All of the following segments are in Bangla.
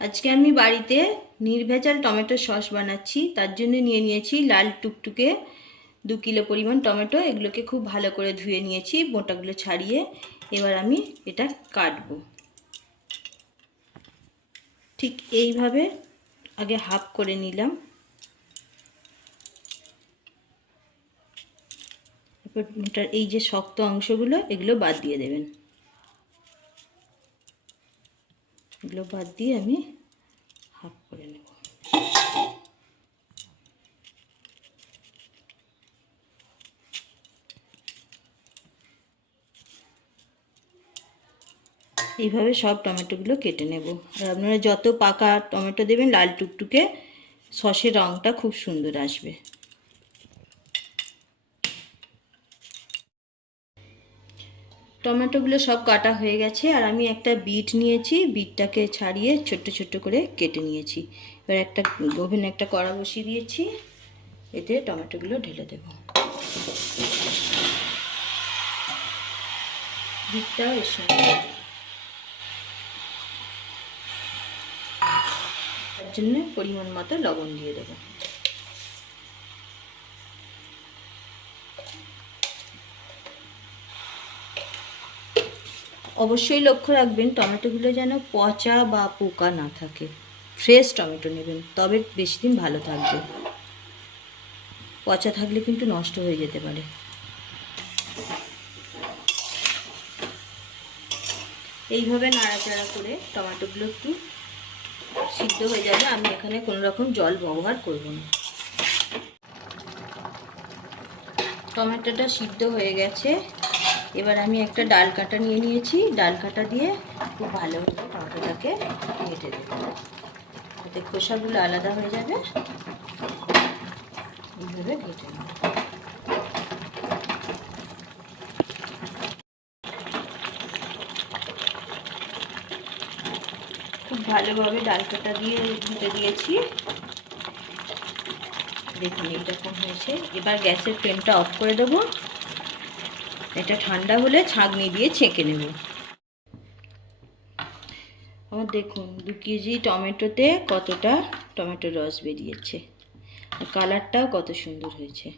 আজকে আমি বাড়িতে নির্ভেজাল টমেটো সস বানাচ্ছি। তার জন্য নিয়ে নিয়েছি লাল টুকটুকে 2 কিলো পরিমাণ টমেটো। এগুলোকে খুব ভালো করে ধুয়ে নিয়েছি, বোঁটাগুলো ছাড়িয়ে। এবার আমি এটা কাটবো। ঠিক এইভাবে আগে হাফ করে নিলাম। এরপর এটার এই যে শক্ত অংশগুলো, এগুলো বাদ দিয়ে দেবেন। এগুলো বাদ দিয়ে আমি হাফ করে নেব। এইভাবে সব টমেটোগুলো কেটে নেব। আর আপনারা যত পাকা টমেটো দেবেন লাল টুকটুকে, সসের রঙটা খুব সুন্দর আসবে। টমেটোগুলো সব কাটা হয়ে গেছে। আর আমি একটা বিট নিয়েছি, বিটটাকে ছাড়িয়ে ছোট্ট ছোট্ট করে কেটে নিয়েছি। এবার ওভেনে একটা কড়া বসিয়ে দিয়েছি, এতে টমেটোগুলো ঢেলে দেব। বিটটাও এর সঙ্গে, তার জন্য পরিমাণ মতো লবণ দিয়ে দেবো। অবশ্যই লক্ষ্য রাখবেন টমেটোগুলো যেন পচা বা পোকা না থাকে। ফ্রেশ টমেটো নেবেন, তবে বেশি দিন ভালো থাকবে। পচা থাকলে কিন্তু নষ্ট হয়ে যেতে পারে। এইভাবে নাড়াচাড়া করে টমেটোগুলো একটু সিদ্ধ হয়ে যাবে। আমি এখানে কোনো রকম জল ব্যবহার করব না। টমেটোটা সিদ্ধ হয়ে গেছে। এবার আমি একটা ডাল কাটা নিয়ে নিয়েছি, ডাল কাটা দিয়ে খুব ভালোভাবে টমেটোটাকে ঘেঁটে দেবো, যাতে খোসাগুলো আলাদা হয়ে যাবে। এইভাবে ঘেঁটে নেব। খুব ভালোভাবে ডাল কাটা দিয়ে ঘেঁটে দিয়েছি। দেখুন এইরকম হয়েছে। এবার গ্যাসের ফ্লেমটা অফ করে দেবো। এটা ঠান্ডা হলে ছাঁকনি দিয়ে ছেঁকে নেব। আমার দেখুন 2 কেজি টমেটোতে কতটা টমেটোর রস বেরিয়েছে, আর কালারটাও কত সুন্দর হয়েছে।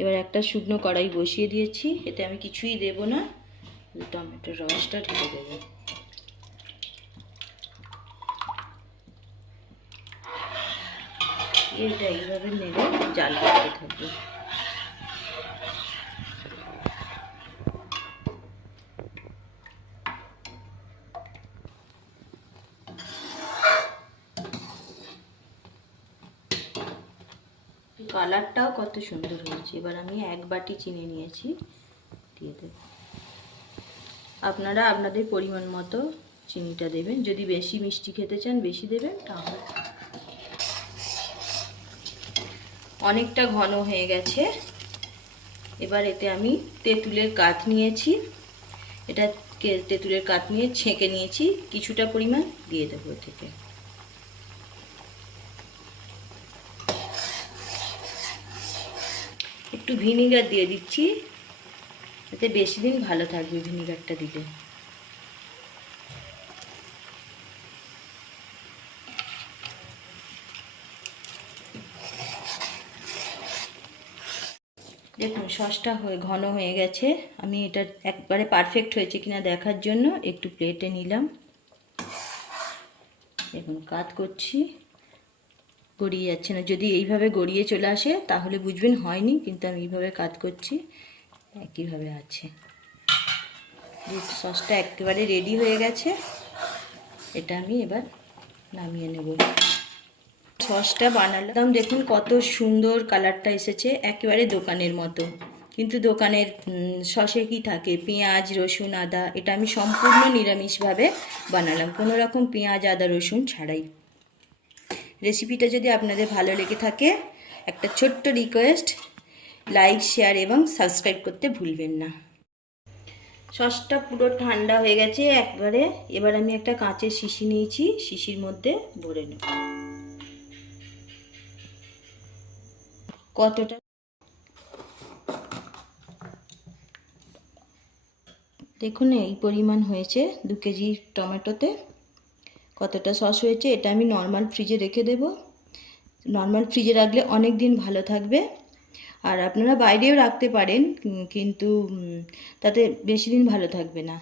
এবার একটা শুকনো কড়াই বসিয়ে দিয়েছি, এতে আমি কিছুই দেব না, টমেটোর রসটা ঢেলে দেব। এটা এইভাবে নেড়ে জাল করতে থাকবো। কালারটাও কত সুন্দর হয়েছে। এবার আমি 1 বাটি চিনি নিয়েছি, দিয়ে দেব। আপনারা আপনাদের পরিমাণ মতো চিনিটা দেবেন। যদি বেশি মিষ্টি খেতে চান বেশি দেবেন। তাহলে অনেকটা ঘন হয়ে গেছে। এবার এতে আমি তেঁতুলের কাঠ নিয়েছি, এটা তেঁতুলের কাঠ নিয়ে ছেঁকে নিয়েছি, কিছুটা পরিমাণ দিয়ে দেবো থেকে। একটু ভিনিগার দিয়ে দিচ্ছি, এতে বেশি দিন ভালো থাকবে ভিনিগারটা দিলে। দেখুন সসটা ঘন হয়ে গেছে। আমি এটা একবারে পারফেক্ট হয়েছে কিনা দেখার জন্য একটু প্লেটে নিলাম। দেখুন কাত করছি, গড়িয়ে যাচ্ছে না। যদি এইভাবে গড়িয়ে চলে আসে তাহলে বুঝবেন হয়নি, কিন্তু আমি এইভাবে কাত করছি, একইভাবে আছে। সসটা একেবারে রেডি হয়ে গেছে। এটা আমি এবার নামিয়ে নেব। সসটা বানালাম, দেখুন কত সুন্দর কালারটা এসেছে, একেবারে দোকানের মতো। কিন্তু দোকানের সসে কি থাকে, পেঁয়াজ রসুন আদা। এটা আমি সম্পূর্ণ নিরামিষভাবে বানালাম, কোনো রকম পেঁয়াজ আদা রসুন ছাড়াই। রেসিপিটা যদি আপনাদের ভালো লেগে থাকে, একটা ছোট্ট রিকোয়েস্ট, লাইক শেয়ার এবং সাবস্ক্রাইব করতে ভুলবেন না। সসটা পুরো ঠান্ডা হয়ে গেছে একবারে। এবার আমি একটা কাঁচের শিশি নিয়েছি, শিশির মধ্যে ভরে নেব। কতটা দেখুন এই পরিমাণ হয়েছে 2 কেজি টমেটোতে। কতটা সস হয়েছে। এটা আমি নর্মাল ফ্রিজে রেখে দেব। নর্মাল ফ্রিজে রাখলে অনেক দিন ভালো থাকবে। আর আপনারা বাইরেও রাখতে পারেন, কিন্তু তাতে বেশি দিন ভালো থাকবে না।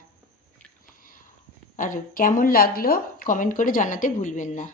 আর কেমন লাগলো কমেন্ট করে জানাতে ভুলবেন না।